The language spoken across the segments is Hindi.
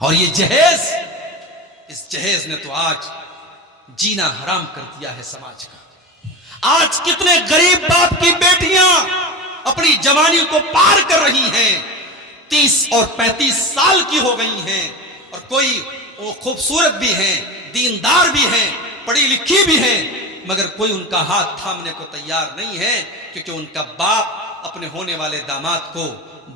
और ये जहेज, इस जहेज ने तो आज जीना हराम कर दिया है समाज का। आज कितने गरीब बाप की बेटियां अपनी जवानी को पार कर रही हैं, 30 और 35 साल की हो गई हैं, और कोई वो खूबसूरत भी हैं, दीनदार भी हैं, पढ़ी लिखी भी हैं, मगर कोई उनका हाथ थामने को तैयार नहीं है, क्योंकि उनका बाप अपने होने वाले दामाद को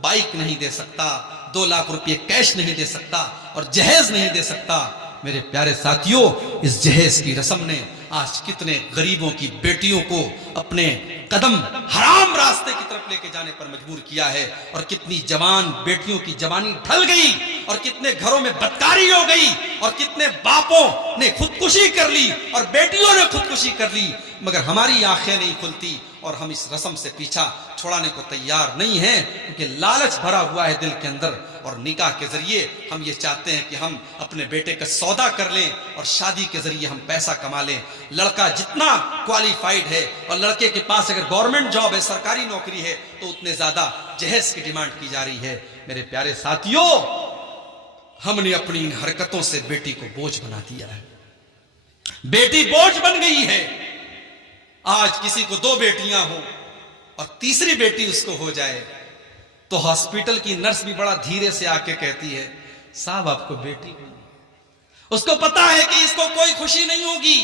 बाइक नहीं दे सकता, 2 लाख रुपए कैश नहीं दे सकता, और जहेज नहीं दे सकता। मेरे प्यारे साथियों, इस जहेज की रस्म ने आज कितने गरीबों की बेटियों को अपने कदम हराम रास्ते की तरफ लेके जाने पर मजबूर किया है, और कितनी जवान बेटियों की जवानी ढल गई, और कितने घरों में बदकारी हो गई, और कितने बापों ने खुदकुशी कर ली और बेटियों ने खुदकुशी कर ली, मगर हमारी आंखें नहीं खुलती और हम इस रस्म से पीछा छोड़ाने को तैयार नहीं हैं, क्योंकि लालच भरा हुआ है दिल के अंदर। और निकाह के जरिए हम ये चाहते हैं कि हम अपने बेटे का सौदा कर लें, और शादी के जरिए हम पैसा कमा लें। लड़का जितना क्वालिफाइड है और लड़के के पास अगर गवर्नमेंट जॉब है, सरकारी नौकरी है, तो उतने ज्यादा जहेज की डिमांड की जा रही है। मेरे प्यारे साथियों, हमने अपनी इन हरकतों से बेटी को बोझ बना दिया है। बेटी बोझ बन गई है। आज किसी को 2 बेटियां हो और तीसरी बेटी उसको हो जाए, तो हॉस्पिटल की नर्स भी बड़ा धीरे से आके कहती है, साहब आपको बेटी हुई। उसको पता है कि इसको कोई खुशी नहीं होगी।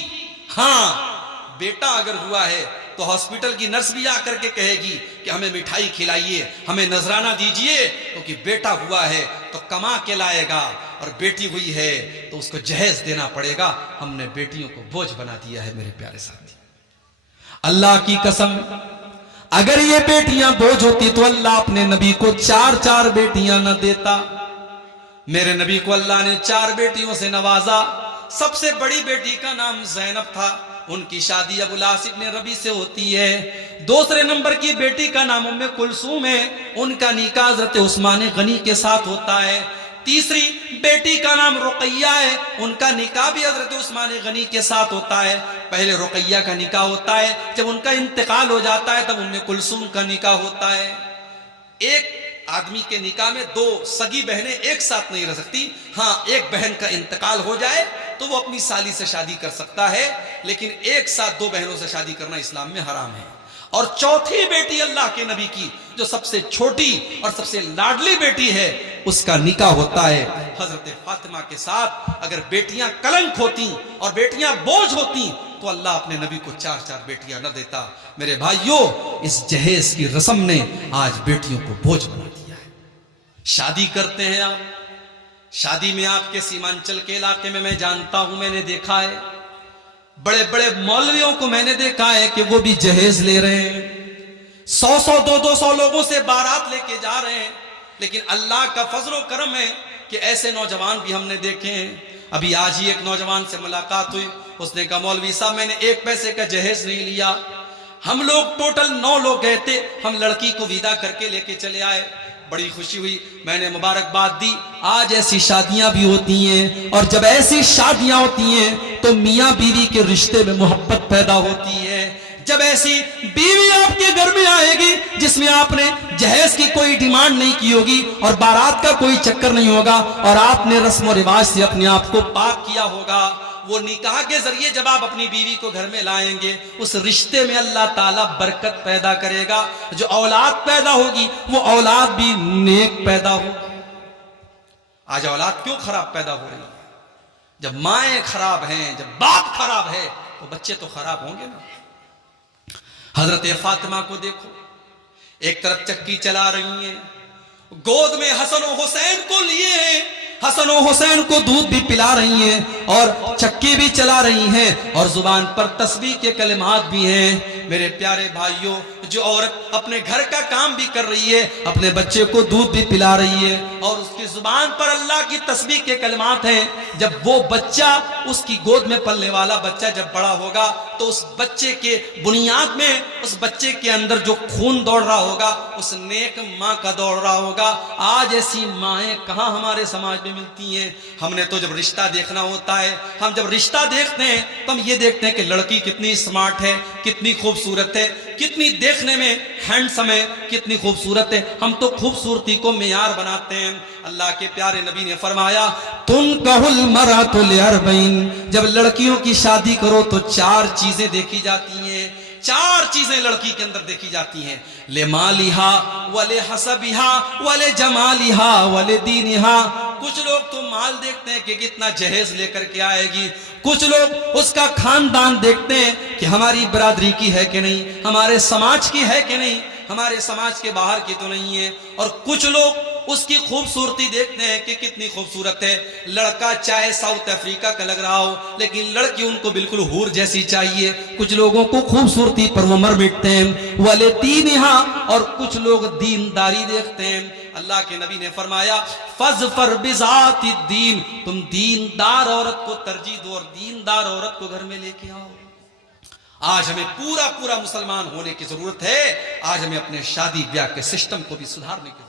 हाँ, बेटा अगर हुआ है तो हॉस्पिटल की नर्स भी आकर के कहेगी कि हमें मिठाई खिलाइए, हमें नजराना दीजिए, क्योंकि बेटा हुआ है तो कमा के लाएगा, और बेटी हुई है तो उसको जहेज देना पड़ेगा। हमने बेटियों को बोझ बना दिया है। मेरे प्यारे साथी, अल्लाह की कसम, अगर ये बेटियां बोझ होती तो अल्लाह अपने नबी को 4 बेटियां न देता। मेरे नबी को अल्लाह ने 4 बेटियों से नवाजा। सबसे बड़ी बेटी का नाम ज़ैनब था, उनकी शादी अबुल आस इब्न रबी से होती है। दूसरे नंबर की बेटी का नाम उम्मे कुलसूम है, उनका निकाह हज़रत उस्मान गनी के साथ होता है। तीसरी बेटी का नाम रुकैया है, उनका निकाह भी हजरत उस्मान गनी के साथ होता है। पहले रुकैया का निकाह होता है, जब उनका इंतकाल हो जाता है तब उम्मे कुलसूम का निकाह होता है। एक आदमी के निकाह में 2 सगी बहनें एक साथ नहीं रह सकती। हाँ, एक बहन का इंतकाल हो जाए तो वो अपनी साली से शादी कर सकता है, लेकिन एक साथ 2 बहनों से शादी करना इस्लाम में हराम है। और चौथी बेटी अल्लाह के नबी की, जो सबसे छोटी और सबसे लाडली बेटी है, उसका निकाह होता है हजरत फातिमा के साथ। अगर बेटियां कलंक होती और बेटियां बोझ होती तो अल्लाह अपने नबी को 4 बेटियां न देता। मेरे भाइयों, इस जहेज की रस्म ने आज बेटियों को बोझ बना दिया है। शादी करते हैं आप, शादी में आपके सीमांचल के इलाके में मैं जानता हूं, मैंने देखा है, बड़े बड़े मौलवियों को मैंने देखा है कि वो भी जहेज ले रहे हैं, 100 200 लोगों से बारात लेके जा रहे हैं। लेकिन अल्लाह का फजलो करम है कि ऐसे नौजवान भी हमने देखे हैं। अभी आज ही एक नौजवान से मुलाकात हुई, उसने कहा मौलवी साहब मैंने 1 पैसे का जहेज नहीं लिया, हम लोग टोटल 9 लोग गए थे, हम लड़की को विदा करके लेके चले आए, बड़ी खुशी हुई, मैंने मुबारकबाद दी। आज ऐसी शादियां भी होती हैं, और जब ऐसी शादियां होती हैं तो मियां बीवी के रिश्ते में मोहब्बत पैदा होती है। जब ऐसी बीवी आपके घर में आएगी जिसमें आपने जहेज की कोई डिमांड नहीं की होगी और बारात का कोई चक्कर नहीं होगा, और आपने रस्म और रिवाज से अपने आप को पाक किया होगा, वो निकाह के जरिए जब आप अपनी बीवी को घर में लाएंगे, उस रिश्ते में अल्लाह ताला बरकत पैदा करेगा। जो औलाद पैदा होगी वो औलाद भी नेक पैदा होगी। आज औलाद क्यों खराब पैदा हो रही है? जब माएं खराब हैं, जब बाप खराब है, तो बच्चे तो खराब होंगे ना। हजरत फातिमा को देखो, एक तरफ चक्की चला रही हैं, गोद में हसन और हुसैन को लिए हैं, हसन और हुसैन को दूध भी पिला रही हैं और चक्की भी चला रही हैं, और जुबान पर तस्बीह के कलिमात भी हैं। मेरे प्यारे भाइयों, जो औरत अपने घर का काम भी कर रही है, अपने बच्चे को दूध भी पिला रही है, और उसकी जुबान पर अल्लाह की तस्बीह के कलिमात हैं, जब वो बच्चा, उसकी गोद में पलने वाला बच्चा जब बड़ा होगा तो उस बच्चे के बुनियाद में, उस बच्चे के अंदर जो खून दौड़ रहा होगा उस नेक माँ का दौड़ रहा होगा। आज ऐसी माएँ कहाँ हमारे समाज में मिलती हैं। हमने तो जब रिश्ता देखना होता है, हम जब रिश्ता देखते हैं तो हम ये देखते हैं कि लड़की कितनी स्मार्ट है, कितनी खूबसूरत है, कितनी देखने में हैंडसम है, कितनी खूबसूरत है। हम तो खूबसूरती को मेयार बनाते हैं। अल्लाह के प्यारे नबी ने फरमाया तुम कहुल मरातुल अरबईन, जब लड़कियों की शादी करो तो 4 चीजें देखी जाती हैं। 4 चीजें लड़की के अंदर देखी जाती हैं। ले मालिहा वले हसबिहा वले जमालिहा वले दीनिहा। कुछ लोग तो माल देखते हैं कि कितना जहेज लेकर के आएगी, कुछ लोग उसका खानदान देखते हैं कि हमारी बरादरी की है कि नहीं, हमारे समाज की है कि नहीं, हमारे समाज के बाहर की तो नहीं है। और कुछ लोग उसकी खूबसूरती देखते हैं कि कितनी खूबसूरत है। लड़का चाहे साउथ अफ्रीका का लग रहा हो लेकिन लड़की उनको बिल्कुल हूर जैसी चाहिए। कुछ लोगों को खूबसूरती पर वो मर मिटते हैं। वाले तीन यहाँ, और कुछ लोग दीनदारी देखते हैं। अल्लाह के नबी ने फरमाया फज़फर बिज़ाति दीन, तुम दीनदार औरत को तरजीह दो और दीनदार औरत को घर में लेके आओ। आज हमें पूरा मुसलमान होने की जरूरत है। आज हमें अपने शादी ब्याह के सिस्टम को भी सुधारने की